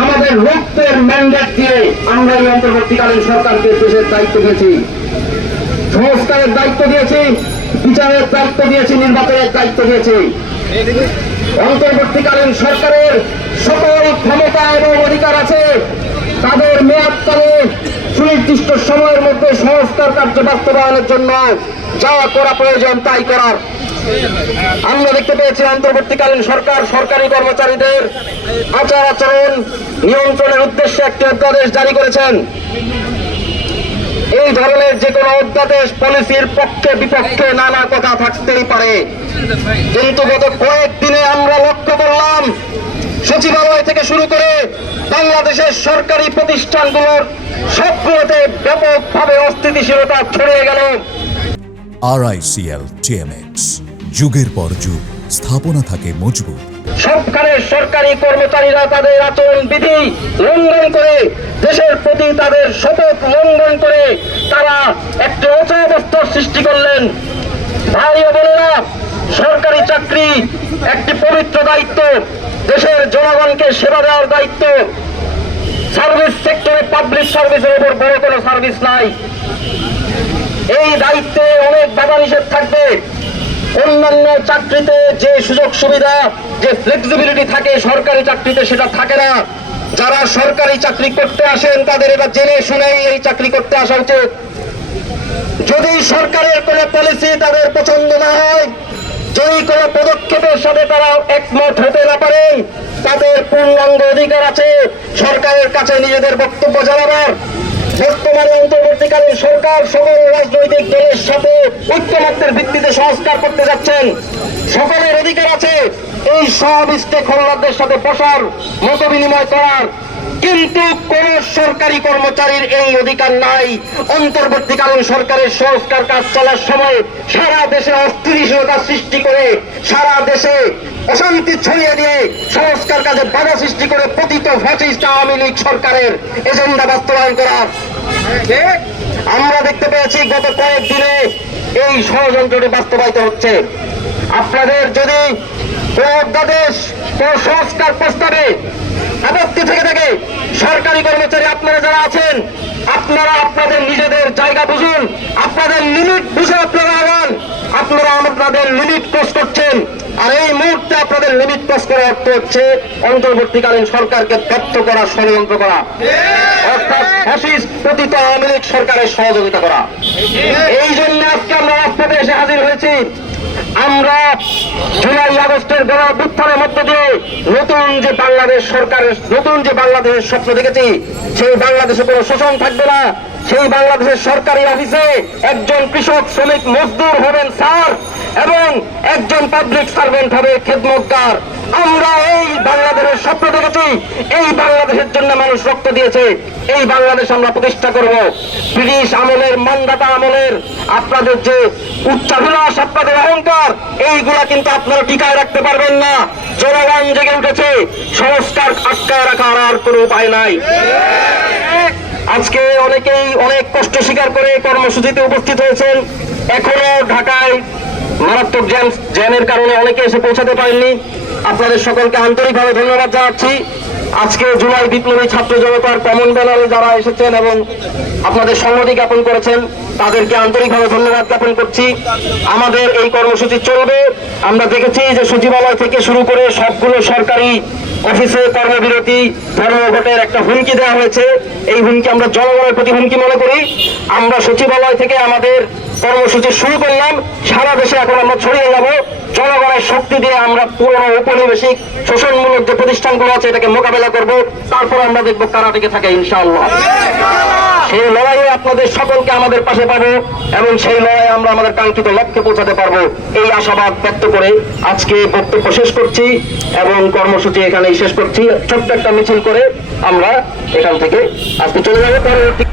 আমাদের রক্তের ম্যান্ডেট দিয়ে আমরা এই অন্তর্বর্তীকালীন সরকারকে দেশের দায়িত্ব দিয়েছি, সংস্কারের দায়িত্ব দিয়েছি, বিচারের দায়িত্ব দিয়েছি, নির্বাচনের দায়িত্ব দিয়েছি। অন্তর্বর্তীকালীন সরকারের সকল ক্ষমতা এবং অধিকার আছে তাদের মেয়াদকালে সুনির্দিষ্ট সময়ের মধ্যে সংস্কার কার্য বাস্তবায়নের জন্য যা করা প্রয়োজন তাই করার। আমরা দেখতে পেয়েছি অন্তর্বর্তীকালীন সরকার সরকারি কর্মচারীদের আচার আচরণ নিয়ন্ত্রণের উদ্দেশ্যে একটি অধ্যাদেশ জারি করেছেন। এই ধরনের যে কোনো অধ্যাদেশ পলিসির পক্ষে বিপক্ষে নানা কথা থাকতেই পারে, কিন্তু গত কয়েকদিনে আমরা লক্ষ্য করলাম সচিবালয় থেকে শুরু করে বাংলাদেশের সরকারি প্রতিষ্ঠানগুলোর সবগুলোতে ব্যাপকভাবে অস্থিতিশীলতা ছড়িয়ে গেল। RICL TMX, যুগের পর যুগ স্থাপনা থাকে মজবুত। সবখানে সরকারি কর্মচারীরা তাদের আচরণ বিধি লঙ্ঘন করে, দেশের প্রতি তাদের শপথ লঙ্ঘন করে তারা একটি অচলাবস্থার সৃষ্টি করলেন। ভাই ও বোনেরা, সরকারি চাকরি একটি পবিত্র দায়িত্ব, দেশের জনগণকে সেবা দেওয়ার দায়িত্ব। সার্ভিস সেক্টরে পাবলিক সার্ভিসের উপর বড় কোনো সার্ভিস নাই। এই দায়িত্বে অনেক বাধা নিষেধ থাকবে। অন্যান্য চাকরিতে যে সুযোগ সুবিধা, যে ফ্লেক্সিবিলিটি থাকে, সরকারি চাকরিতে সেটা থাকে না। যারা সরকারি চাকরি করতে আসেন তাদের এটা জেনে শুনেই এই চাকরি করতে আসা উচিত। যদি সরকারের কোনো পলিসি তাদের পছন্দ না হয়, যদি কোনো পদক্ষেপের সাথে তারা একমত হতে না পারেন, তাদের পূর্ণাঙ্গ অধিকার আছে সরকারের কাছে নিজেদের বক্তব্য জানাবার। বর্তমানে অন্তর্বর্তীকালীন সরকার সকল রাজনৈতিক দলের সাথে ঐক্যমত্যের ভিত্তিতে সংস্কার করতে যাচ্ছেন। সকলের অধিকার আছে এই সব স্টেক হোল্ডারদের সাথে বসার, মত বিনিময় করার, কিন্তু কোন সরকারি কর্মচারীর এই অধিকার নাই। অন্তর্বর্তীকালীন সরকারের সংস্কার কাজ চলার সময় সারা দেশে অস্থিতিশীলতা সৃষ্টি করে, সারা দেশে অশান্তি ছড়িয়ে দিয়ে সংস্কার কাজে বাধা সৃষ্টি করে পতিত ফ্যাসিস্ট আওয়ামী লীগ সরকারের এজেন্ডা বাস্তবায়ন করার আমরা দেখতে পেয়েছি। গত কয়েকদিনে এই ষড়যন্ত্রটি বাস্তবায়িত হচ্ছে। আপনাদের যদি কোন অধ্যাদেশ, কোন সংস্কার প্রস্তাবে আপত্তি থেকে থাকে, সরকারি কর্মচারী আপনারা যারা আছেন, আপনারা আপনাদের নিজেদের জায়গা বুঝুন, আপনাদের লিমিট বুঝে আপনারা আগান। আপনারা আপনাদের লিমিট ক্রস করছেন, আর এই মুহূর্তে আপনাদের লিমিট ক্রস করার অর্থ হচ্ছে অন্তর্বর্তীকালীন সরকারকে ব্যর্থ করা, ষড়যন্ত্র করা, অর্থাৎ ফ্যাসিস্ট পতিত আওয়ামী লীগ সরকারের সহযোগিতা করা। এই জন্য আজকে আমরা রাজপথে এসে হাজির হয়েছি। আমরা জুলাই আগস্টের গণ অভ্যুত্থানের মধ্য দিয়ে নতুন যে বাংলাদেশ সরকারের, নতুন যে বাংলাদেশের স্বপ্ন দেখেছি, সেই বাংলাদেশে কোনো শোষণ থাকবে না। সেই বাংলাদেশের সরকারি অফিসে একজন কৃষক, শ্রমিক, মজদুর হবেন স্যার, এবং একজন পাবলিক সার্ভেন্ট হবে খেদমতগার। আমরা এই বাংলাদেশের স্বপ্ন দেখেছি। এই বাংলাদেশের জন্য মানুষ রক্ত দিয়েছে। এই বাংলাদেশ আমরা প্রতিষ্ঠা করব। ব্রিটিশ আমলের, মানদাতা আমলের আপনাদের যে উচ্চাভিলাষ, আপনাদের অহংকার, এইগুলা কিন্তু আপনারা টিকায় রাখতে পারবেন না। জনগণ জেগে উঠেছে, সংস্কার আটকায় রাখার আর কোনো উপায় নাই। আজকে অনেকেই অনেক কষ্ট স্বীকার করে কর্মসূচিতে উপস্থিত হয়েছেন। এখনো ঢাকায় মারাত্মক জ্যামের কারণে অনেকে এসে পৌঁছাতে পারেননি। আপনাদের সকলকে আন্তরিকভাবে ধন্যবাদ জানাচ্ছি। আজকে জুলাই বিপ্লবী ছাত্র জনতার কমন ব্যানারে যারা এসেছেন এবং আপনাদের সম্মতি জ্ঞাপন করেছেন, তাদেরকে আন্তরিকভাবে ধন্যবাদ জ্ঞাপন করছি। আমাদের এই কর্মসূচি চলবে। আমরা দেখেছি যে সচিবালয় থেকে শুরু করে সবগুলো সরকারি অফিসে কর্মবিরতি, ধর্মঘটের একটা হুমকি দেওয়া হয়েছে। এই হুমকি আমরা জনগণের প্রতি হুমকি মনে করি। আমরা সচিবালয় থেকে আমাদের কর্মসূচি শুরু করলাম, সারা দেশে এখন আমরা ছড়িয়ে যাব। জনগণের শক্তি দিয়ে আমরা পুরনো ঔপনিবেশিক শোষণমূলক যে প্রতিষ্ঠানগুলো আছে এটাকে মোকাবেলা করব। তারপর আমরা দেখবো কারা টিকে থাকে ইনশাআল্লাহ। সেই লড়াইয়ে আপনাদের সকলকে আমাদের পাশে পাবো এবং সেই লড়াইয়ে আমরা আমাদের কাঙ্ক্ষিত লক্ষ্যে পৌঁছাতে পারবো, এই আশাবাদ ব্যক্ত করে আজকে বক্তব্য শেষ করছি এবং কর্মসূচি এখানেই শেষ করছি। ছোট্ট একটা মিছিল করে আমরা এখান থেকে আজকে চলে যাবো। পরবর্তী